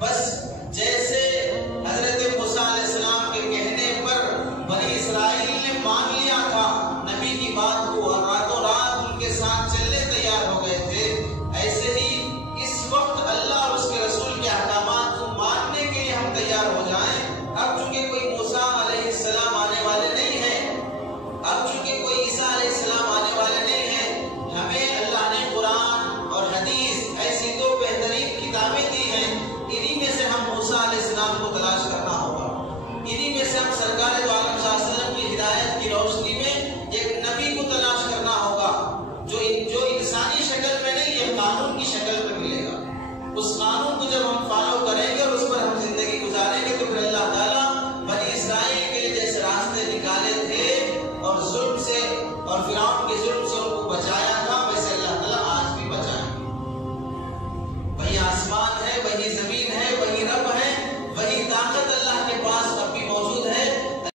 بس جیسے حضرت موسیٰ علیہ السلام کے کہنے پر بنی اسرائیل نے مان لیا تھا نبی کی بات کو اور راتوں رات ان کے ساتھ چلنے تیار ہو گئے تھے، ایسے ہی اس وقت اللہ اور اس کے رسول کے احکامات کو ماننے کے لیے ہم تیار ہو جائیں۔ اب چونکہ کوئی موسیٰ علیہ السلام آنے والے نہیں ہیں، اب چونکہ کوئی عیسیٰ علیہ السلام آنے والے نہیں ہیں، ہمیں اللہ نے قرآن اور حدیث ایسی دو بہترین کتابیں دی ہیں، انہی میں سے ہم موسیٰ علیہ السلام کو تلاش کرنا ہوگا، انہی میں سے ہم سرکار دو عالم صلی اللہ علیہ وسلم کی ہدایت کی روشنی میں ایک نبی کو تلاش کرنا ہوگا جو انسانی شکل میں نہیں، یہ قانون کی شکل میں ملے گا۔ اس قانون کو جب ہم